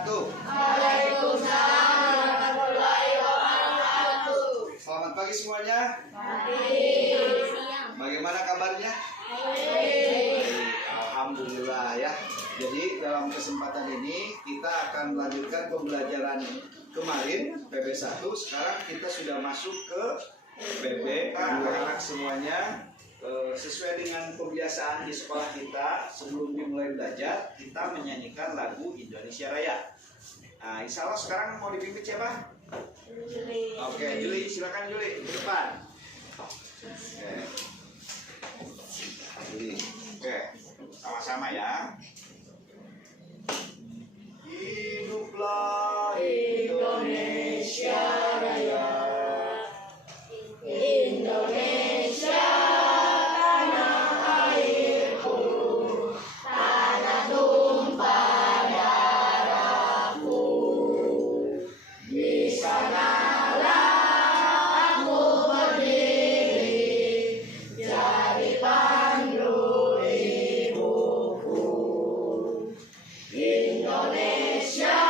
wabarakatuh. Waalaikumsalam warahmatullahi wabarakatuh. Selamat pagi semuanya. Bagaimana kabarnya? Alhamdulillah ya. Jadi dalam kesempatan ini kita akan melanjutkan pembelajaran kemarin PB1. Sekarang kita sudah masuk ke PB. Anak-anak semuanya sesuai dengan kebiasaan di sekolah kita, sebelum dimulai belajar kita menyanyikan lagu Indonesia Raya. Nah, insya Allah sekarang mau dipimpin siapa? Oke, Juli, silakan Juli ke depan. Oke, Juli. Oke, sama-sama ya. Hiduplah Indonesia Raya. Indonesia tanah airku, tanah tumpah darahku. Di sanalah aku berdiri, jadi pandu ibuku. Indonesia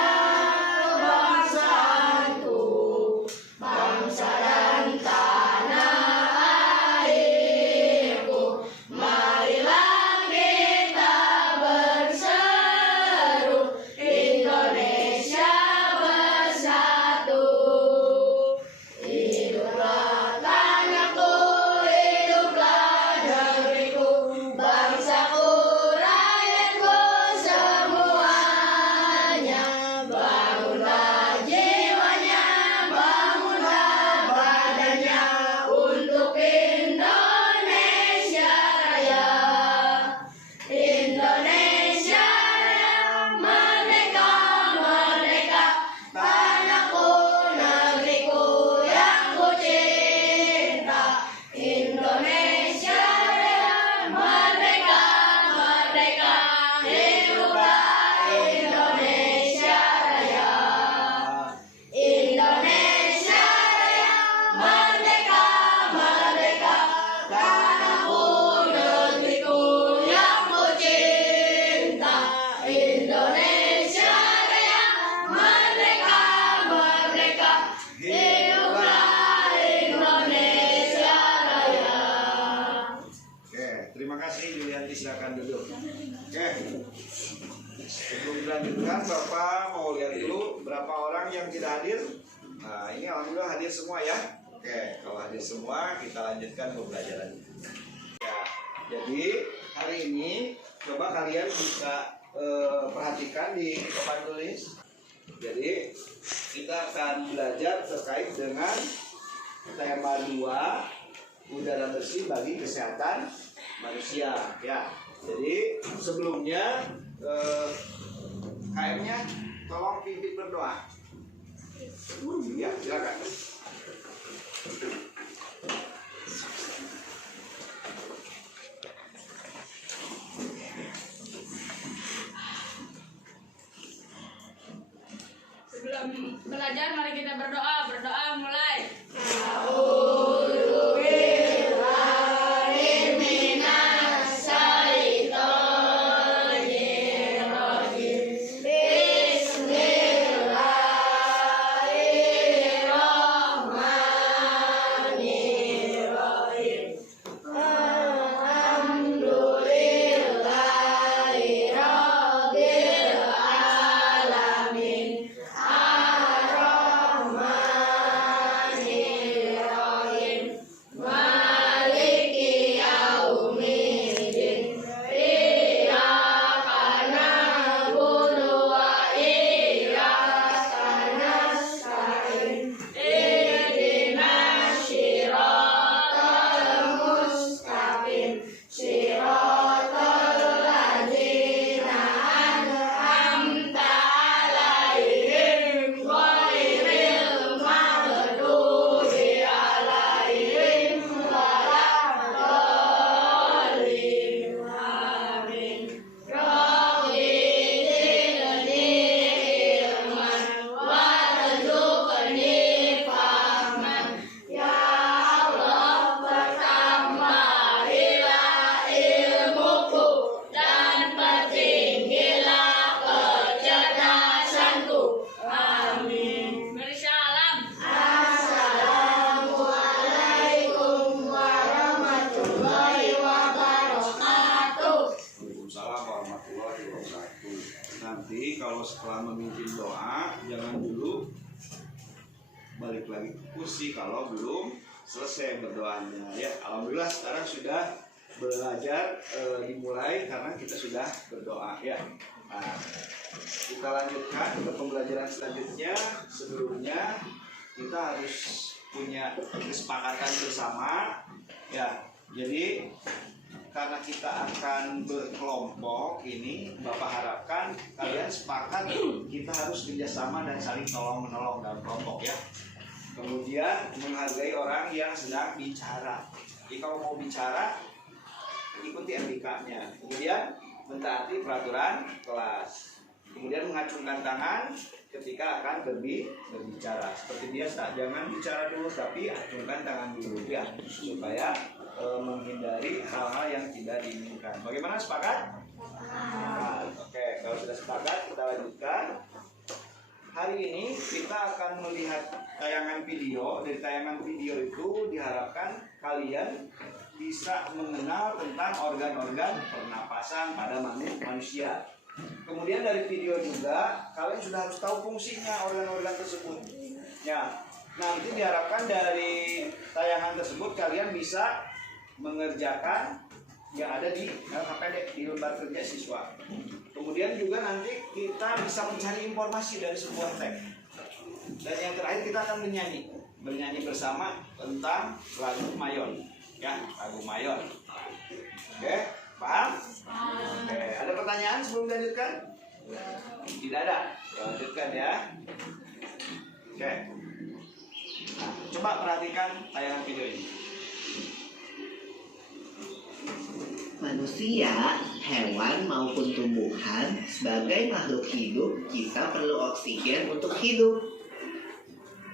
bangsaku, bangsa dan tanah airku. Marilah kita berseru, Indonesia bersatu. Hiduplah tanahku, hiduplah negeriku, bangsaku, rakyatku semuanya. Bangunlah jiwanya, bangunlah badannya untuk Indonesia Raya. Indonesia Raya, merdeka, merdeka, tanahku, negeriku yang ku cinta. Indonesia Raya, merdeka, merdeka, hiduplah Indonesia Raya. Indonesia Raya, merdeka, merdeka, tanahku, negeriku yang ku cinta. Indonesia Raya, merdeka, merdeka, hiduplah Indonesia Raya. Oke, terima kasih Yulianti, silakan duduk. Oke, sebelum dilanjutkan Bapak mau lihat dulu berapa orang yang tidak hadir. Nah, ini alhamdulillah hadir semua ya. Oke, kalau hadir semua kita lanjutkan pembelajaran. Ya, jadi hari ini coba kalian bisa perhatikan di papan tulis. Jadi kita akan belajar terkait dengan tema 2, udara bersih bagi kesehatan manusia ya. Jadi sebelumnya KM-nya tolong pimpin berdoa. Ya, silakan. Sebelum belajar, mari kita berdoa. Berdoa mulai. nanti kalau setelah memimpin doa jangan dulu balik lagi ke kursi kalau belum selesai berdoanya ya. Alhamdulillah sekarang sudah belajar dimulai karena kita sudah berdoa ya. Nah, kita lanjutkan ke pembelajaran selanjutnya. Sebelumnya kita harus punya kesepakatan bersama ya. Jadi karena kita akan berkelompok ini, Bapak harapkan kalian sepakat kita harus kerjasama dan saling tolong menolong dalam kelompok ya. Kemudian menghargai orang yang sedang bicara. Jadi kalau mau bicara ikuti etikanya. Kemudian mentaati peraturan kelas. Kemudian mengacungkan tangan ketika akan berbicara. Seperti biasa, jangan bicara dulu tapi acungkan tangan dulu ya, supaya menghindari hal-hal yang tidak diinginkan. Bagaimana, sepakat? Oke, kalau sudah sepakat kita lanjutkan. Hari ini kita akan melihat tayangan video. Dari tayangan video itu diharapkan kalian bisa mengenal tentang organ-organ pernapasan pada manusia. Kemudian dari video juga kalian sudah harus tahu fungsinya organ-organ tersebut. Ya, nanti diharapkan dari tayangan tersebut kalian bisa mengerjakan yang ada di LKPD, di lembar kerja siswa. Kemudian juga nanti kita bisa mencari informasi dari sebuah teks. Dan yang terakhir kita akan bernyanyi bersama tentang lagu Mayon, ya, lagu Mayon. Oke, paham? Oke, ada pertanyaan sebelum dilanjutkan? Tidak ada. Lanjutkan ya. Oke. Nah, coba perhatikan tayangan video ini. Manusia, hewan maupun tumbuhan, sebagai makhluk hidup, kita perlu oksigen untuk hidup.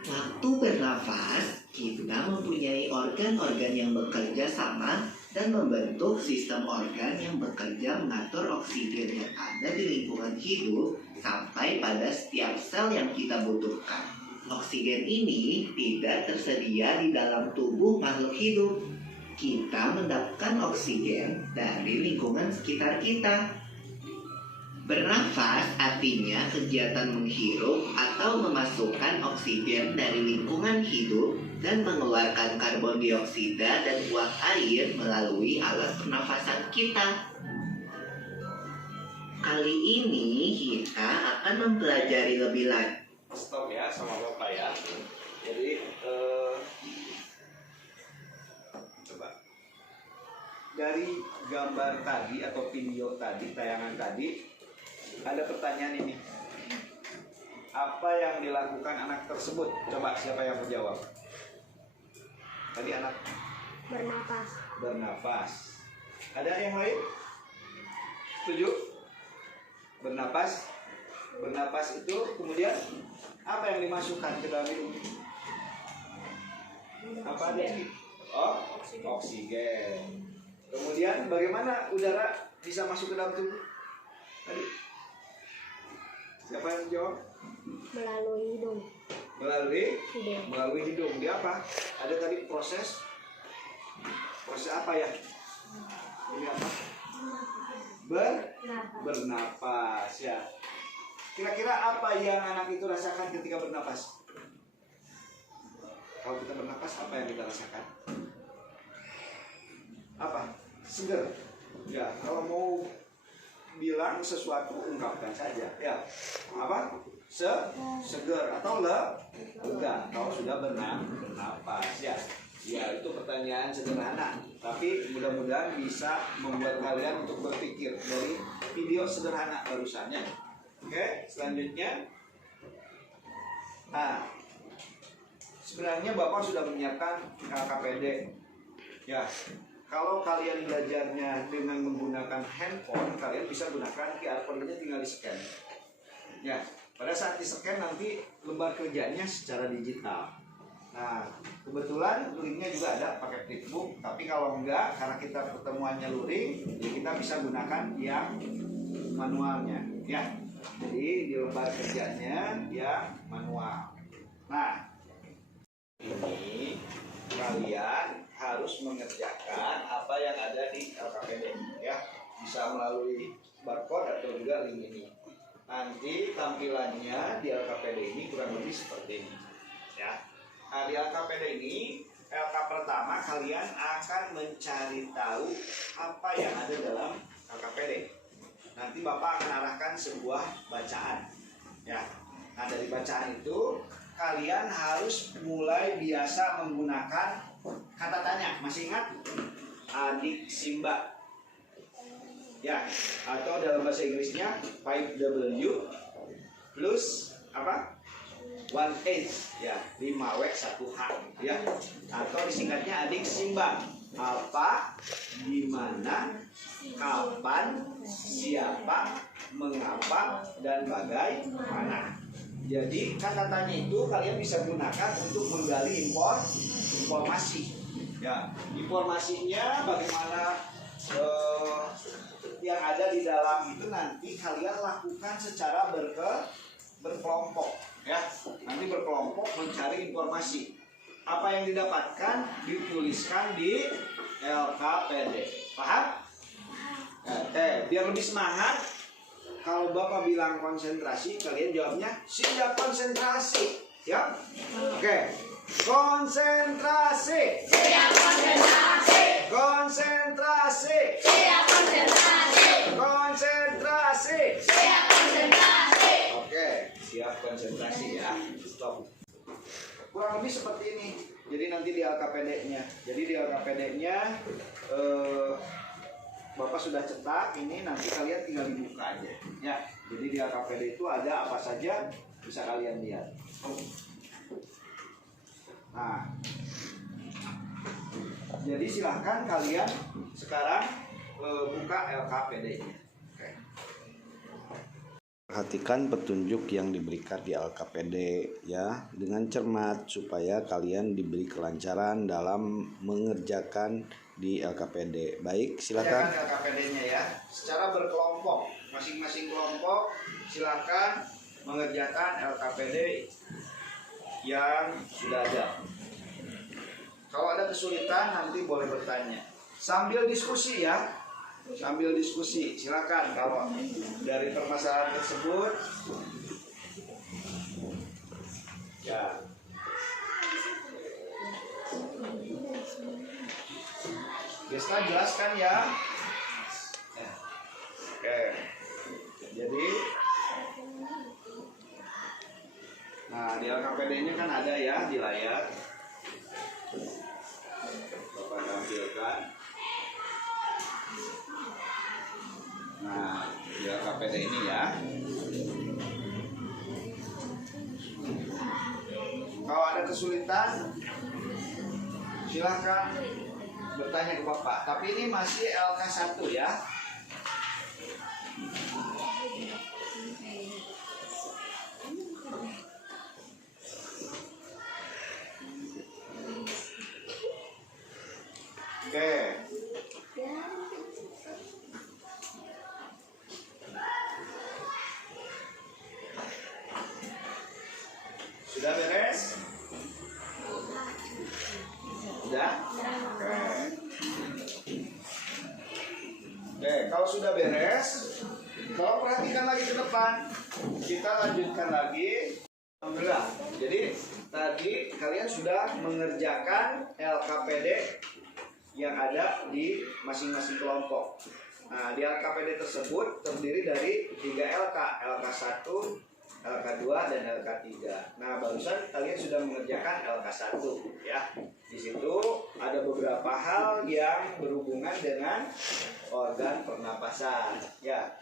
Waktu bernafas, kita mempunyai organ-organ yang bekerja sama dan membentuk sistem organ yang bekerja mengatur oksigen yang ada di lingkungan hidup sampai pada setiap sel yang kita butuhkan. Oksigen ini tidak tersedia di dalam tubuh makhluk hidup. Kita mendapatkan oksigen dari lingkungan sekitar kita. Bernafas artinya kegiatan menghirup atau memasukkan oksigen dari lingkungan hidup dan mengeluarkan karbon dioksida dan uap air melalui alat pernafasan kita. Kali ini kita akan mempelajari lebih lanjut. Stop ya sama Bapak ya. Jadi coba dari gambar tadi atau video tadi, tayangan tadi, ada pertanyaan ini. Apa yang dilakukan anak tersebut? Coba siapa yang menjawab? Tadi anak Bernapas. bernafas. Ada yang lain? Setuju? Bernapas. Bernapas itu kemudian apa yang dimasukkan ke dalam hidung? Apa tadi? Oh, oksigen. Kemudian bagaimana udara bisa masuk ke dalam tubuh? Tadi siapa yang menjawab? Melalui hidung. Melalui hidung. Dia apa? Ada tadi proses apa ya? Ini apa? Bernapas ya. Kira-kira apa yang anak itu rasakan ketika bernapas? Kalau kita bernapas, apa yang kita rasakan? Apa? Seger. Ya, kalau mau bilang sesuatu ungkapkan saja. Ya, apa? Seger atau lega kalau sudah bernapas. Ya, ya itu pertanyaan sederhana. Tapi mudah-mudahan bisa membuat kalian untuk berpikir dari video sederhana barusannya. Oke, selanjutnya. Nah, sebenarnya Bapak sudah menyiapkan LKPD. Ya, kalau kalian belajarnya dengan menggunakan handphone, kalian bisa gunakan QR code-nya, tinggal di-scan. Ya, pada saat di-scan nanti lembar kerjanya secara digital. Nah, kebetulan linknya juga ada pakai flipbook, tapi kalau enggak, karena kita pertemuannya luring, ya kita bisa gunakan yang manualnya. Ya, jadi di lembar kerjanya ya manual. Nah, ini kalian harus mengerjakan apa yang ada di LKPD ya, bisa melalui barcode atau juga link ini. nanti tampilannya di LKPD ini kurang lebih seperti ini ya. Nah, di LKPD ini LK pertama kalian akan mencari tahu apa yang ada dalam LKPD. Nanti Bapak akan arahkan sebuah bacaan ya. Nah, dari bacaan itu kalian harus mulai biasa menggunakan kata tanya. Masih ingat? Adik Simba ya, atau dalam bahasa Inggrisnya 5W plus apa? 1H ya, 5W 1H ya, atau disingkatnya adik Simba. Apa, gimana, kapan, siapa, mengapa, dan bagaimana. Jadi kata tanya itu kalian bisa gunakan untuk menggali informasi ya. Informasinya bagaimana yang ada di dalam itu nanti kalian lakukan secara berkelompok ya. Nanti berkelompok mencari informasi. Apa yang didapatkan dituliskan di LKPD. Paham? Biar lebih semangat, kalau Bapak bilang konsentrasi, kalian jawabnya siap konsentrasi ya. Oke. Konsentrasi. Siap konsentrasi. Konsentrasi. Siap konsentrasi. Konsentrasi. Siap konsentrasi. Oke, siap konsentrasi ya. Stop. Kurang lebih seperti ini. Jadi nanti di LKPD-nya. Jadi di LKPD-nya Bapak sudah cetak ini, nanti kalian tinggal dibuka aja ya. Jadi di LKPD itu ada apa saja bisa kalian lihat. Nah, jadi silahkan kalian sekarang buka LKPD-nya. Perhatikan petunjuk yang diberikan di LKPD ya, dengan cermat supaya kalian diberi kelancaran dalam mengerjakan di LKPD. Baik, silakan. LKPD-nya ya, secara berkelompok, masing-masing kelompok silakan mengerjakan LKPD yang sudah ada. Kalau ada kesulitan nanti boleh bertanya. Sambil diskusi ya. Sambil diskusi, silakan kalau dari permasalahan tersebut ya. Gesta jelaskan ya. Oke. Jadi nah, di LKPD-nya kan ada ya di layar. Bapak tampilkan. Nah, di LKPD ini ya. Kalau ada kesulitan, silahkan bertanya ke Bapak. Tapi ini masih LK1 ya. Oke. Sudah beres? Sudah? Oke, kalau sudah beres, kalau perhatikan lagi ke depan, kita lanjutkan lagi. Alhamdulillah. Jadi tadi kalian sudah mengerjakan LKPD yang ada di masing-masing kelompok. Nah, di LKPD tersebut terdiri dari 3 LK, LK1, LK2 dan LK3. Nah, barusan kalian sudah mengerjakan LK1 ya. Di situ ada beberapa hal yang berhubungan dengan organ pernapasan ya.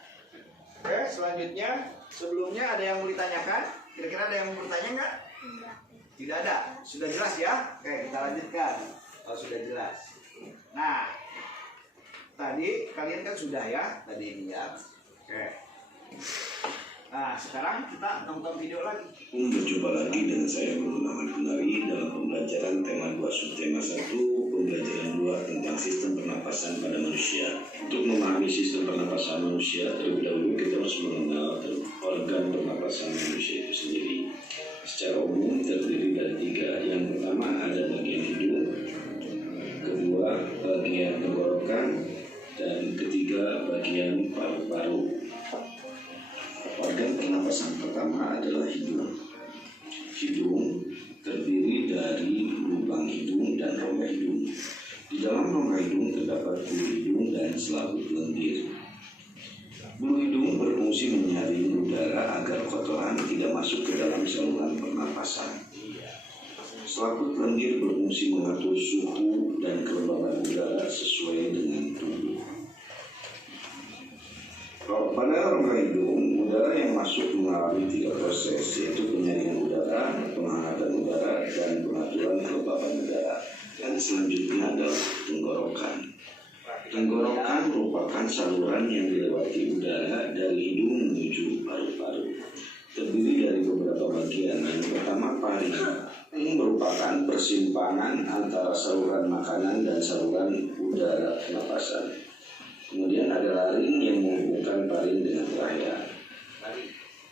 Oke, selanjutnya sebelumnya ada yang mau ditanyakan? Kira-kira ada yang mau bertanya nggak? Tidak ada. Sudah jelas ya? Oke, kita lanjutkan. Kalau sudah jelas. Nah, tadi kalian kan sudah ya tadi ini ya. Oke. Nah, sekarang kita nonton video lagi. Berjumpa lagi dengan saya Guru Muhammad Gunari dalam pembelajaran tema 2 subtema 1 pembelajaran 2 tentang sistem pernapasan pada manusia. Untuk memahami sistem pernapasan manusia, terlebih dahulu kita harus mengenal organ pernapasan manusia itu sendiri. Secara umum terdiri dari 3. Yang pertama ada bagian hidung, kedua bagian tenggorokan, dan ketiga bagian paru-paru. Organ pernapasan pertama adalah hidung. Hidung terdiri dari lubang hidung dan rongga hidung. Di dalam rongga hidung terdapat bulu hidung dan selaput lendir. Bulu hidung berfungsi menyaring udara agar kotoran tidak masuk ke dalam saluran pernapasan. Selaput lendir berfungsi mengatur suhu dan kelembaban udara sesuai dengan tubuh. Pada rongga hidung, udara yang masuk mengalami 3 proses, yaitu penyaringan udara, penghangatan udara, dan pengaturan kelembaban udara. Dan selanjutnya adalah tenggorokan. Tenggorokan merupakan saluran yang dilewati udara dari hidung menuju paru-paru. Terdiri dari beberapa bagian. Yang pertama, paring. Ini merupakan persimpangan antara saluran makanan dan saluran udara pernapasan. Kemudian ada laring yang menghubungkan paring dengan trachea.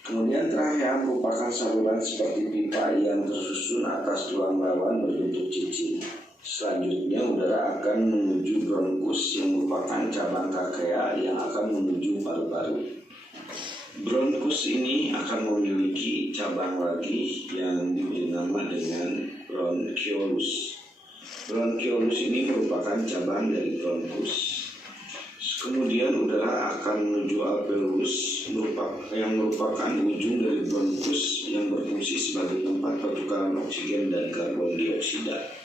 Kemudian trachea merupakan saluran seperti pipa yang tersusun atas tulang rawan berbentuk cincin. Selanjutnya udara akan menuju bronkus yang merupakan cabang trachea yang akan menuju paru-paru. Bronkus ini akan memiliki cabang lagi yang diberi nama dengan bronchiolus. Bronchiolus ini merupakan cabang dari bronkus. Kemudian udara akan menuju alveolus yang merupakan ujung dari bronkus yang berfungsi sebagai tempat pertukaran oksigen dan karbon dioksida.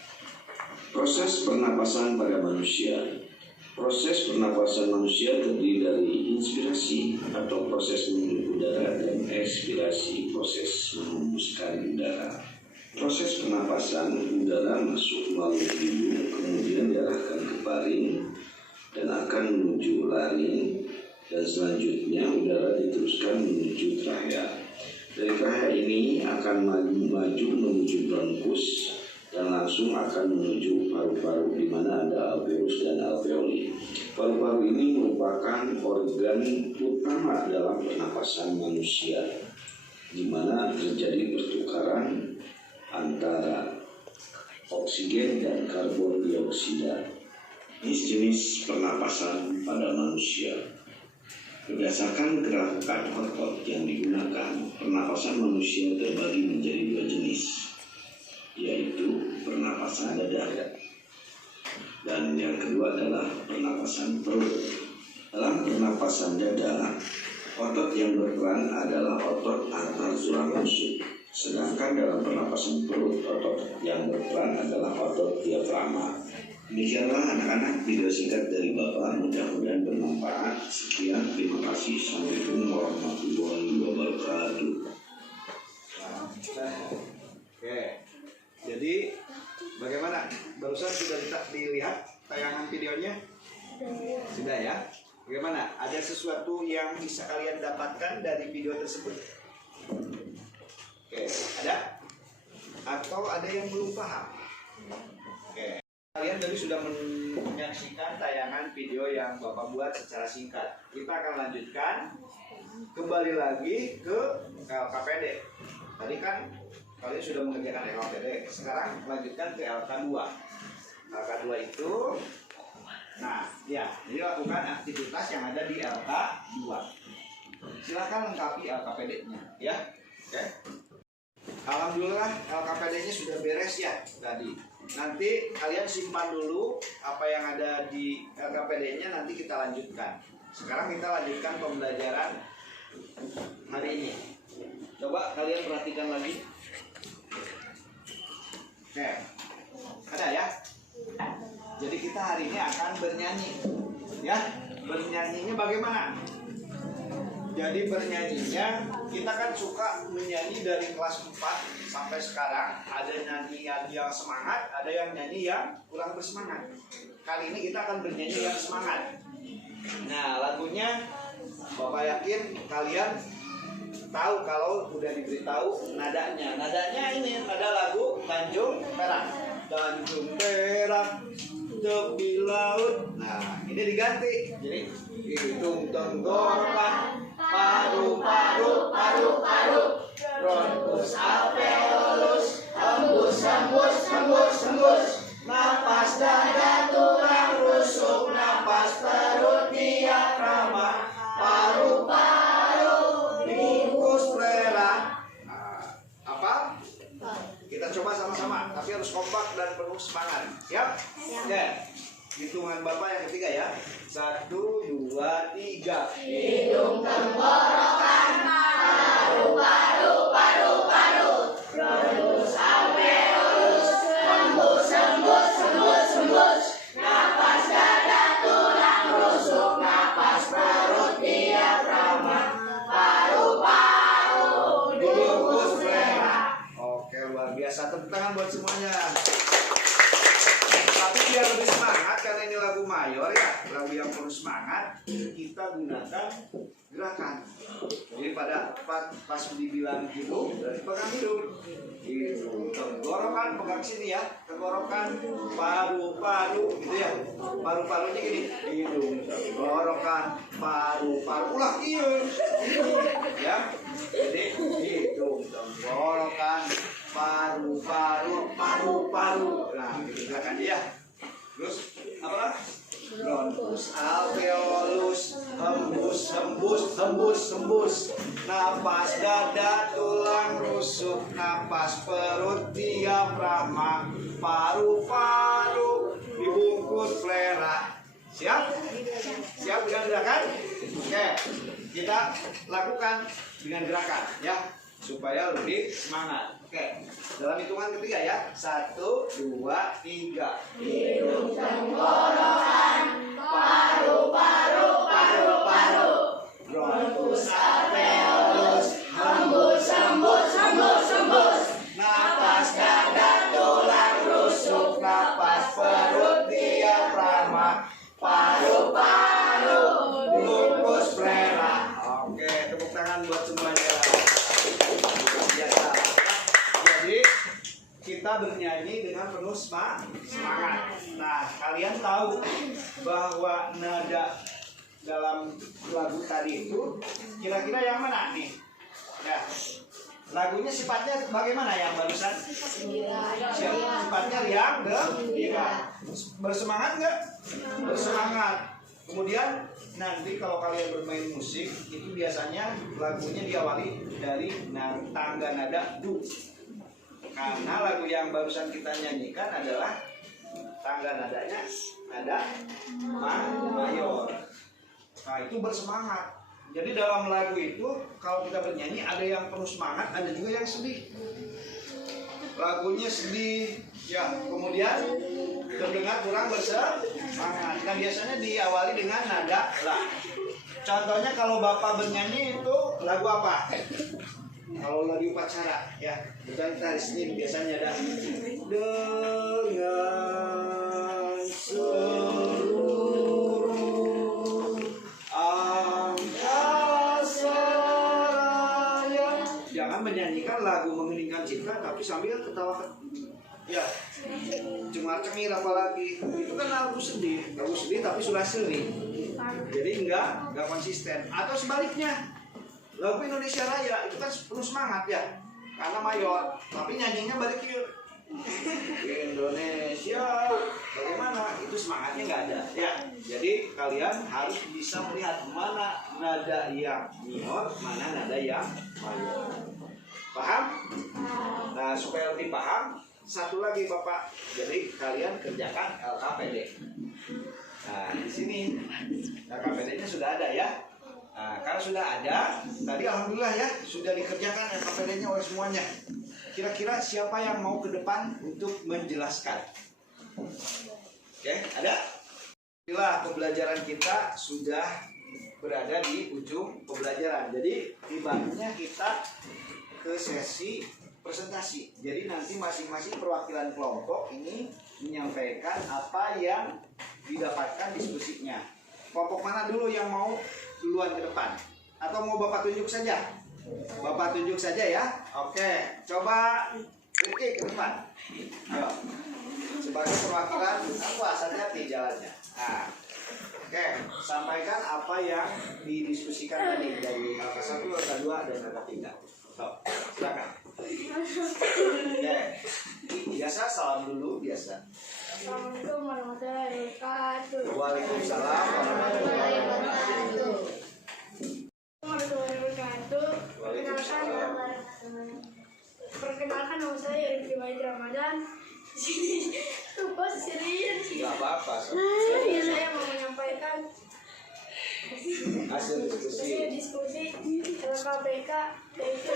Proses pernapasan pada manusia. Proses pernapasan manusia terdiri dari inspirasi atau proses menghirup udara dan ekspirasi, proses menghembuskan udara. Proses pernapasan udara masuk melalui hidung, kemudian diarahkan ke paring dan akan menuju laring, dan selanjutnya udara diteruskan menuju trachea. Dari trachea ini akan maju menuju bronkus dan langsung akan menuju paru-paru di mana ada alveolus dan alveoli. Paru-paru ini merupakan organ utama dalam pernapasan manusia, di mana terjadi pertukaran antara oksigen dan karbon dioksida. Ini jenis pernapasan pada manusia. Berdasarkan gerakan otot yang digunakan, pernapasan manusia terbagi menjadi 2 jenis, yaitu pernapasan dada dan yang kedua adalah pernapasan perut. Dalam pernapasan dada, otot yang berperan adalah otot antar tulang rusuk, sedangkan dalam pernapasan perut, otot yang berperan adalah otot diafragma. Demikianlah anak-anak video singkat dari Bapak, mudah-mudahan bermanfaat. Sekian, terima kasih. Assalamualaikum warahmatullahi wabarakatuh. Oke, jadi bagaimana? Barusan sudah dilihat tayangan videonya? Sudah ya? Bagaimana? Ada sesuatu yang bisa kalian dapatkan dari video tersebut? Oke, ada? Atau ada yang belum paham? Oke. Kalian tadi sudah menyaksikan tayangan video yang Bapak buat secara singkat. Kita akan lanjutkan kembali lagi ke LKPD. Tadi kan kalian sudah mengerjakan LKPD. Sekarang lanjutkan ke LK2. LK2 itu, nah ya, jadi lakukan aktivitas yang ada di LK2. Silakan lengkapi LKPD-nya, ya. Oke. Alhamdulillah LKPD-nya sudah beres ya tadi. Nanti kalian simpan dulu apa yang ada di LKPD-nya, nanti kita lanjutkan. Sekarang kita lanjutkan pembelajaran hari ini. Coba kalian perhatikan lagi. Oke, ada ya. Jadi kita hari ini akan bernyanyi, ya. Bernyanyinya bagaimana? Jadi bernyanyinya, kita kan suka menyanyi dari kelas 4 sampai sekarang. Ada nyanyian yang semangat, ada yang nyanyi yang kurang bersemangat. Kali ini kita akan bernyanyi yang semangat. Nah, lagunya Bapak yakin kalian tahu kalau udah diberitahu nadanya. Nadanya ini nada lagu Tanjung Perak. Tanjung Perak, tepi laut. Nah, ini diganti. Jadi hitung tenggorokan, paru-paru, paru-paru, bronkus, alveolus, hembus, hembus, hembus, hembus, napas dada, tulang rusuk, napas perut, diafragma, paru-paru, bronkus, dan penuh semangat. Siap? Oke. Hitungan Bapak yang ketiga ya. 1, 2, 3. Hidung tenggorokan, paru-paru, paru-paru, produs alveolus, hembus, hembus, hembus, hembus, napas dada, tulang rusuk, napas perut, diafragma, paru-paru, dibungkus flera. Oke, luar biasa. Tepuk tangan buat semuanya. Tapi biar lebih semangat, karena ini lagu mayor ya, lagu yang penuh semangat, kita gunakan gerakan. Jadi pas dibilang hidung, berarti pegang hidung. Hidung, tenggorokan, pegang sini ya, tenggorokan, paru-paru, gitu ya. Paru-parunya gini, hidung, tenggorokan, paru-paru, ulah iya. Ya, jadi hidung, tenggorokan, paru-paru, paru-paru. Nah, gitu gerakan ya. Terus apa lagi? Bronkus alveolus, hembus, hembus, hembus, hembus, napas dada, tulang rusuk, napas perut, diafragma, paru-paru, dibungkus flera. Siap? Siap dengan gerakan? Oke, kita lakukan dengan gerakan ya, supaya lebih semangat. Oke, dalam hitungan ketiga ya. 1, 2, 3. Hidung tenggorokan, paru-paru, paru-paru, bronkus alveolus, hembus, hembus, hembus, hembus, Napas dada, tulang rusuk, napas perut, diafragma, paru-paru, dibungkus flera. Oke, tepuk tangan buat semuanya. Biasa. Jadi kita bernyanyi dengan penuh semangat. Nah, kalian tahu bahwa nada dalam lagu tadi itu kira-kira yang mana nih? Ya. Lagunya sifatnya bagaimana yang barusan? Sifatnya riang, gembira. Bersemangat nggak? Bersemangat. Kemudian nanti kalau kalian bermain musik itu biasanya lagunya diawali dari tangga nada do. Karena lagu yang barusan kita nyanyikan adalah tangga nadanya nada mayor. Nah, itu bersemangat. Jadi dalam lagu itu kalau kita bernyanyi ada yang penuh semangat, ada juga yang sedih. Lagunya sedih, ya. Kemudian terdengar kurang bersemangat. Nah, biasanya diawali dengan nada la. Contohnya kalau Bapak bernyanyi itu lagu apa? Kalau lagi upacara, ya. Bukan tari seni, biasanya ada dengan seluruh angkasa raya. Jangan menyanyikan lagu mengeningkan cinta tapi sambil ketawa, ya, cengar-cengir apalagi. Itu kan lagu sedih tapi sudah sering. Jadi enggak konsisten. Atau sebaliknya, lagu Indonesia Raya itu kan penuh semangat ya, karena mayor, tapi nyanyinya balik ke Indonesia. Bagaimana? Itu semangatnya nggak ada ya. Jadi kalian harus bisa melihat mana nada yang minor, mana nada yang mayor. Paham? Nah, supaya lebih paham, satu lagi Bapak. Jadi kalian kerjakan LKPD. Nah, di sini LKPD-nya sudah ada ya. Nah, kalau sudah ada, tadi alhamdulillah ya, sudah dikerjakan LKPD-nya oleh semuanya. Kira-kira siapa yang mau ke depan untuk menjelaskan? Oke, ada? Inilah pembelajaran kita sudah berada di ujung pembelajaran. Jadi, tiba-tiba kita ke sesi presentasi. Jadi nanti masing-masing perwakilan kelompok ini menyampaikan apa yang didapatkan diskusinya. Kelompok mana dulu yang mau duluan ke depan? Atau mau Bapak tunjuk saja? Bapak tunjuk saja ya. Oke, coba Rifki ke depan. Ayo. Sebagai perwakilan, awas hati-hati jalannya. Nah, oke, sampaikan apa yang didiskusikan tadi dari LK1, LK2, dan LK3. Silakan. Oke, biasa salam dulu biasa. Assalamualaikum warahmatullahi wabarakatuh. Waalaikumsalam warahmatullahi wabarakatuh. Perkenalkan nama saya Rifki Wahid Ramadan. Lupa sendirian sih. Nggak apa-apa. Jadi saya mau menyampaikan Hasil diskusi. diskusi LKPK yaitu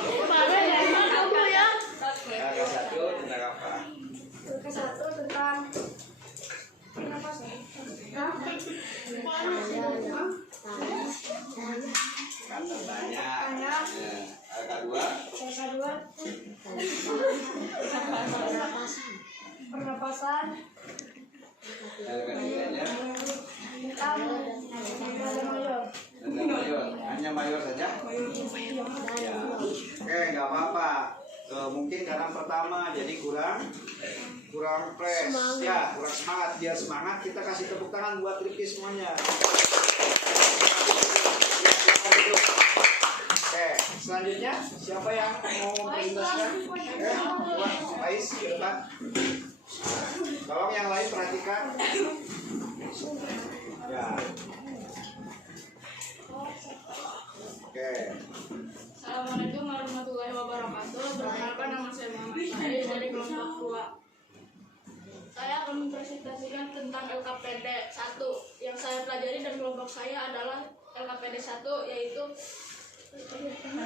Kemarin emang aku ya. Yang satu tentang apa? ke-1 tentang pernapasan. Kata tanya. Yang kedua. Pernapasan. Yang ketiganya. Tentang nada mayor. Nada mayor. Hanya mayor saja. Ya. Oke, nggak apa-apa. Mungkin karena pertama jadi kurang fresh ya, kurang semangat. Biar semangat kita kasih tepuk tangan buat Rifki semuanya. Oke, selanjutnya siapa yang mau mempresentasikan? Buat Ais ke depan. Tolong yang lain perhatikan. Ya. Oke. Assalamualaikum warahmatullahi wabarakatuh. Perkenalkan nama saya Muhammad Faiz dari kelompok 2. Saya akan mempresentasikan tentang LKPD 1. Yang saya pelajari dan kelompok saya adalah LKPD 1 yaitu Tentang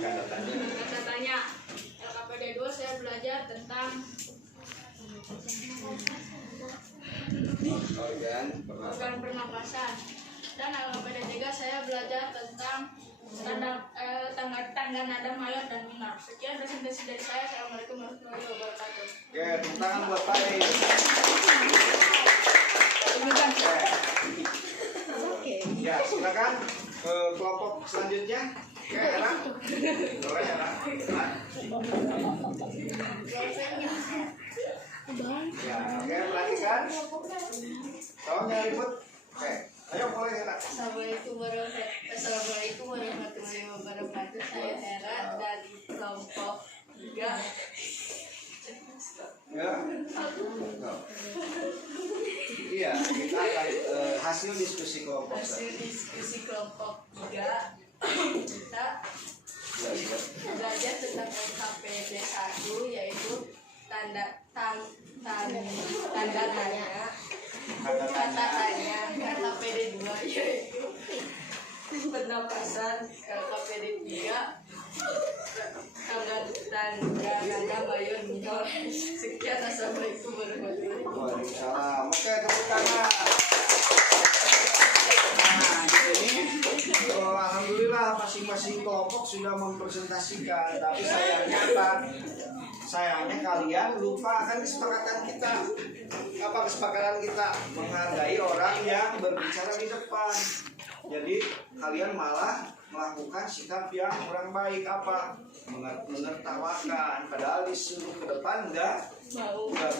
kata tanya. kata tanya. LKPD 2 saya belajar tentang organ pernapasan. Dan LKPD 3 saya belajar tentang tangga nada mayor dan minor. Sekian presentasi dari saya. Assalamualaikum warahmatullahi wabarakatuh. Oke, tepuk tangan buat Pak Ais. Oke. Ya, silakan ke kelompok selanjutnya. Oke, Era. Dora, Era. Ya, oke, perhatikan. Tolong jangan ribut. Oke, ayo mulai Era. Assalamualaikum warahmatullahi wabarakatuh. Saya Hera dari kelompok 3. Ya. Iya, kita akan hasil diskusi kelompok. Hasil diskusi kelompok 3 kita belajar tentang LKPD 1 yaitu tanda tanya, kata tanya. LKPD 2 yaitu pernapasan. LKPD 3 tanda nada mayor minor. Sekian, assalamualaikum warahmatullahi wabarakatuh. Waalaikumsalam. Oke, tepuk tangan. Nah, di sini alhamdulillah masing-masing kelompok sudah mempresentasikan, tapi sayangnya apa? Sayangnya kalian lupa akan kesepakatan kita. Apa kesepakatan kita? Menghargai orang yang berbicara di depan. Jadi kalian malah melakukan sikap yang kurang baik, apa? Menertawakan, padahal disuruh ke depan nggak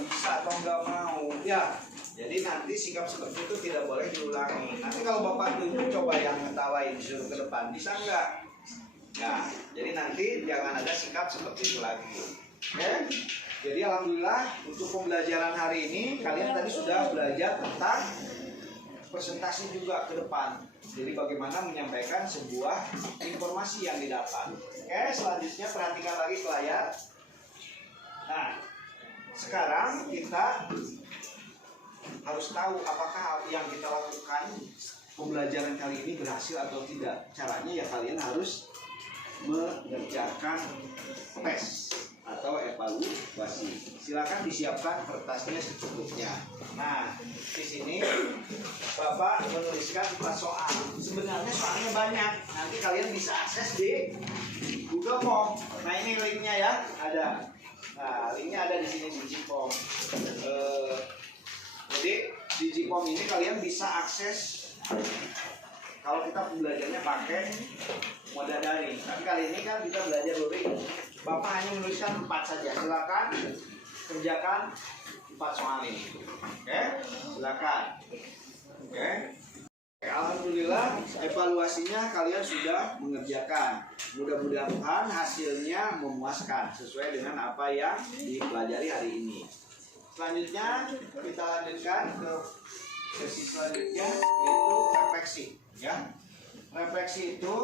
bisa atau nggak mau ya. Jadi nanti sikap seperti itu tidak boleh diulangi. Nanti kalau Bapak tunjuk coba yang ngetawain disuruh ke depan, bisa nggak? Nah, jadi nanti jangan ada sikap seperti itu lagi. Oke? Jadi alhamdulillah untuk pembelajaran hari ini kalian tadi sudah belajar tentang presentasi juga ke depan. Jadi bagaimana menyampaikan sebuah informasi yang didapat. Oke, selanjutnya perhatikan lagi ke layar. Nah, sekarang kita harus tahu apakah yang kita lakukan pembelajaran kali ini berhasil atau tidak. Caranya ya kalian harus mengerjakan tes atau evaluasi. Silakan disiapkan kertasnya secukupnya. Nah, di sini Bapak menuliskan 4 soal. Sebenarnya soalnya banyak. Nanti kalian bisa akses di Google Form. Nah, ini linknya ya, ada. Nah, linknya ada di sini di Gform. Jadi di Gform ini kalian bisa akses. Kalau kita belajarnya pakai moda daring, tapi kali ini kan kita belajar luring. Bapak hanya menuliskan 4 saja. Silakan kerjakan 4 soal ini. Oke, silakan. Oke. Alhamdulillah evaluasinya kalian sudah mengerjakan. Mudah-mudahan hasilnya memuaskan sesuai dengan apa yang dipelajari hari ini. Selanjutnya kita lanjutkan ke sesi selanjutnya, yaitu refleksi. Ya, refleksi itu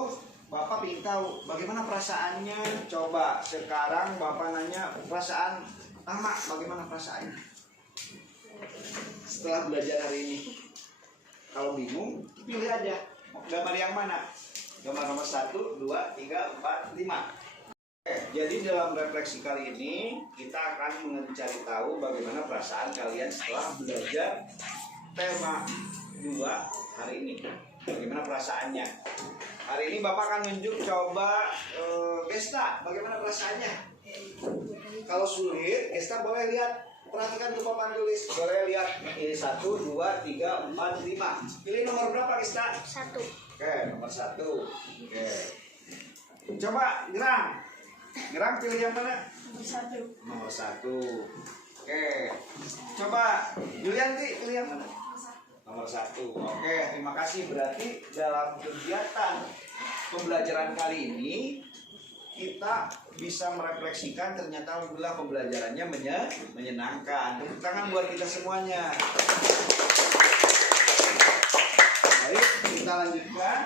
Bapak ingin tahu bagaimana perasaannya. Coba sekarang Bapak nanya perasaan Tama, bagaimana perasaannya setelah belajar hari ini? Kalau bingung, pilih aja. Gambar yang mana? Gambar nomor 1, 2, 3, 4, 5. Jadi dalam refleksi kali ini kita akan mencari tahu bagaimana perasaan kalian setelah belajar tema 2 hari ini. Bagaimana perasaannya? Hari ini Bapak akan nunjuk coba Gesta, bagaimana perasaannya? Kalau sulit, Gesta boleh lihat, perhatikan tuh papan tulis. Boleh lihat ini 1, 2, 3, 4, 5. Pilih nomor berapa Gesta? 1. Oke, nomor 1. Oke. Coba Gerang. Gerang pilih yang mana? Nomor 1. Nomor 1. Oke. Coba Yulianti pilih yang mana? Nomor 1. Oke, terima kasih. Berarti dalam kegiatan pembelajaran kali ini kita bisa merefleksikan ternyata alhamdulillah pembelajarannya menyenangkan. Tepuk tangan buat kita semuanya. Baik, kita lanjutkan.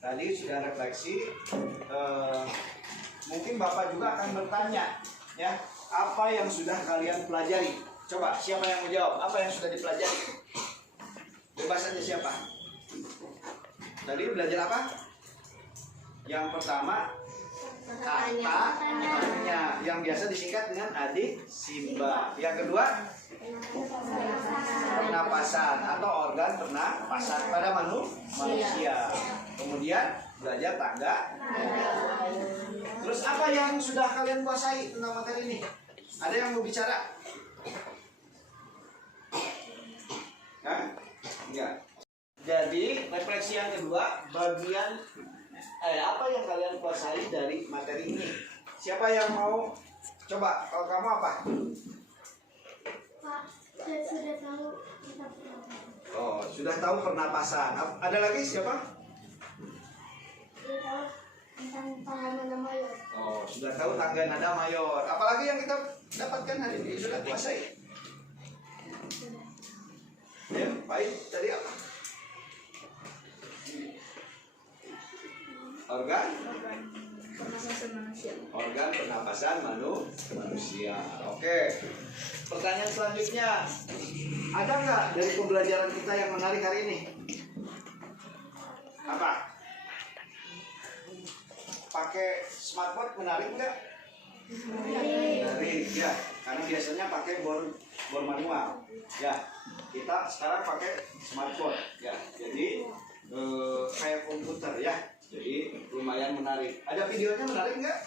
Tadi sudah refleksi, mungkin Bapak juga akan bertanya, ya, apa yang sudah kalian pelajari? Coba, siapa yang mau jawab? Apa yang sudah dipelajari? Bebas aja siapa? Tadi belajar apa? Yang pertama, katanya, yang biasa disingkat dengan adik Simba. Yang kedua, pernapasan atau organ pernapasan pada manusia. Kemudian belajar tangga. Terus apa yang sudah kalian kuasai tentang materi ini? Ada yang mau bicara? Hah? Enggak. Jadi refleksi yang kedua, bagian apa yang kalian kuasai dari materi ini? Siapa yang mau? Coba, kalau kamu apa? Pak, saya sudah tahu tentang Oh, sudah tahu pernapasan. Ada lagi siapa? sudah tahu tentang tangga mayor. Oh, sudah tahu tangga nada mayor. Apalagi yang kita dapatkan hari ini sudah kuasai. Ya, baik. Tadi apa? Organ pernapasan manusia. organ pernapasan manusia. Oke. Pertanyaan selanjutnya, ada nggak dari pembelajaran kita yang menarik hari ini? Apa? Pakai smartboard menarik nggak? Menarik ya, karena biasanya pakai bor manual. Ya, kita sekarang pakai smartboard. Ya, jadi kayak komputer ya. Jadi lumayan menarik. Ada videonya menarik nggak?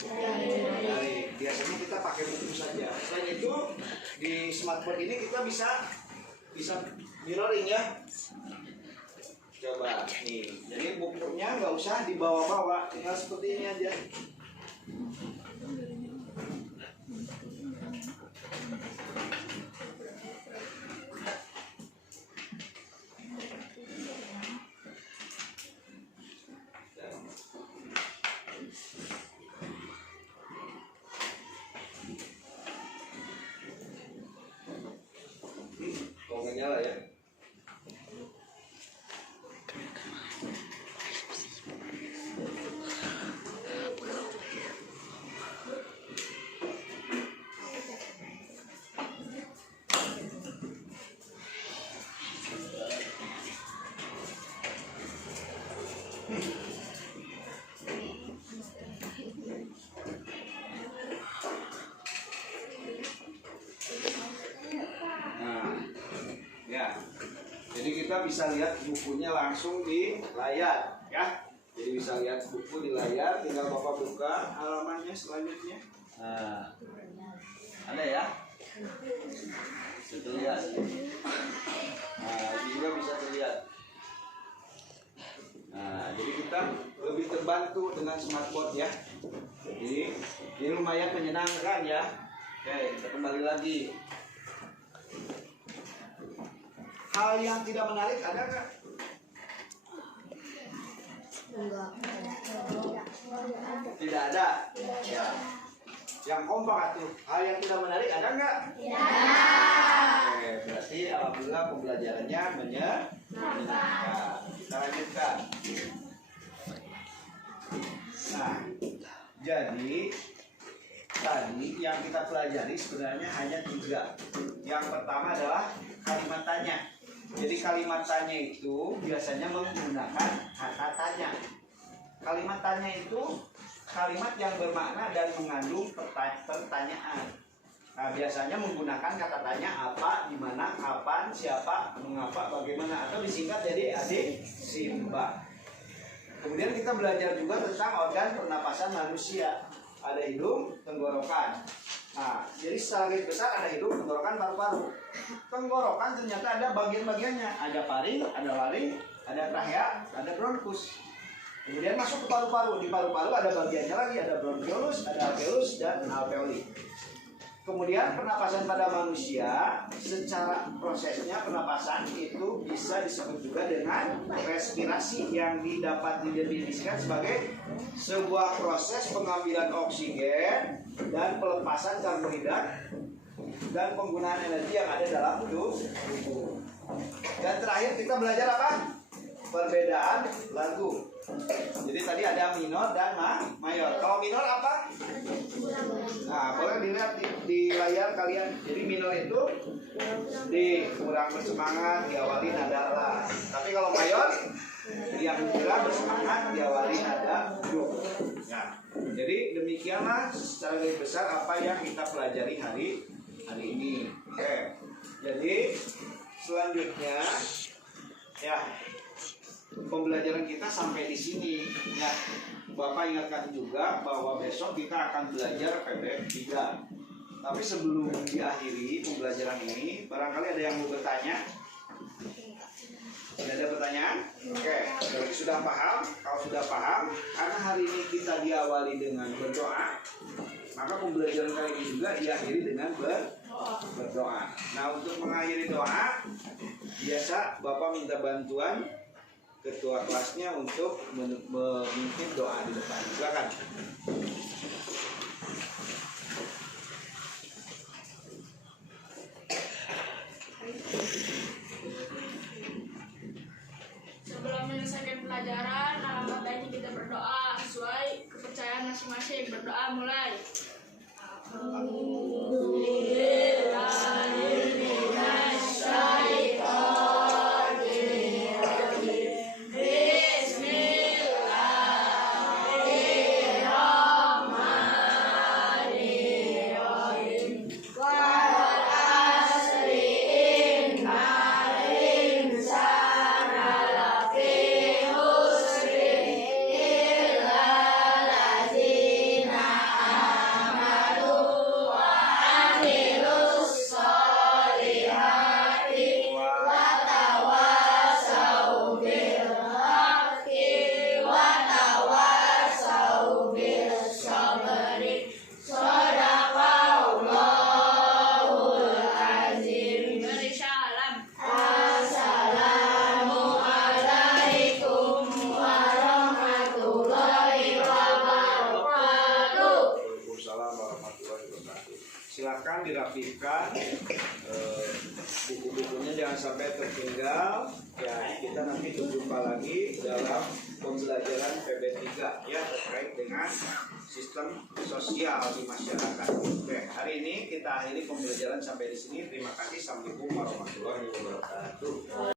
Menarik. Biasanya kita pakai buku saja. Selain itu di smartboard ini kita bisa mirroring ya. Coba nih. Jadi bukunya nggak usah dibawa-bawa, tinggal seperti ini aja. Kok nggak nyala ya? Nah, ya. Jadi kita bisa lihat bukunya langsung di layar, ya. Jadi bisa lihat buku di layar, tinggal Bapak buka halamannya selanjutnya. Nah, ada ya? Bisa terlihat. Nah, ini juga bisa terlihat. Nah, jadi kita lebih terbantu dengan smartboard ya. Jadi ini lumayan menyenangkan ya. Oke, kita kembali lagi. Hal yang tidak menarik ada nggak? Tidak ada. Ya. Yang kompak tuh. Hal yang tidak menarik ada nggak? Tidak. Oke, berarti alhamdulillah pembelajarannya menyenangkan. Kita lanjutkan. Jadi tadi yang kita pelajari sebenarnya hanya 3. Yang pertama adalah kalimat tanya. Jadi kalimat tanya itu biasanya menggunakan kata tanya. Kalimat tanya itu kalimat yang bermakna dan mengandung pertanyaan. Nah, biasanya menggunakan kata tanya apa, di mana, kapan, siapa, mengapa, bagaimana, atau disingkat jadi adik, simba. Kemudian kita belajar juga tentang organ pernapasan manusia. Ada hidung, tenggorokan. Nah, jadi secara garis besar ada hidung, tenggorokan, paru-paru. Tenggorokan ternyata ada bagian-bagiannya. Ada paring, ada laring, ada trachea, ada bronkus. Kemudian masuk ke paru-paru. Di paru-paru ada bagiannya lagi, ada bronchiolus, ada alveolus, dan alveoli. Kemudian pernapasan pada manusia, secara prosesnya pernapasan itu bisa disebut juga dengan respirasi yang dapat didefinisikan sebagai sebuah proses pengambilan oksigen dan pelepasan karbohidrat dan penggunaan energi yang ada dalam tubuh. Dan terakhir kita belajar apa? Perbedaan lagu. Jadi tadi ada minor dan mayor. Kalau minor apa? Nah, boleh dilihat di layar kalian. Jadi minor itu di kurang bersemangat, diawali nada la. Tapi kalau mayor yang kurang bersemangat diawali nada do. Nah, jadi demikianlah secara garis besar apa yang kita pelajari hari ini. Oke. Jadi selanjutnya ya, pembelajaran kita sampai di sini ya. Bapak ingatkan juga bahwa besok kita akan belajar PBM 3. Tapi sebelum diakhiri pembelajaran ini, barangkali ada yang mau bertanya? Tidak ada pertanyaan? Oke, berarti sudah paham? Kalau sudah paham, karena hari ini kita diawali dengan berdoa, maka pembelajaran kali ini juga diakhiri dengan berdoa. Nah, untuk mengakhiri doa, biasa Bapak minta bantuan ketua kelasnya untuk memimpin doa di depan. Silakan. Sebelum menyelesaikan pelajaran, alangkah baiknya kita berdoa sesuai kepercayaan masing-masing. Berdoa mulai. Silakan dirapikan, buku-bukunya jangan sampai tertinggal. Ya, kita nanti jumpa lagi dalam pembelajaran PB3 ya, terkait dengan sistem sosial di masyarakat. Oke, hari ini kita akhiri pembelajaran sampai di sini. Terima kasih. Assalamualaikum warahmatullahi wabarakatuh.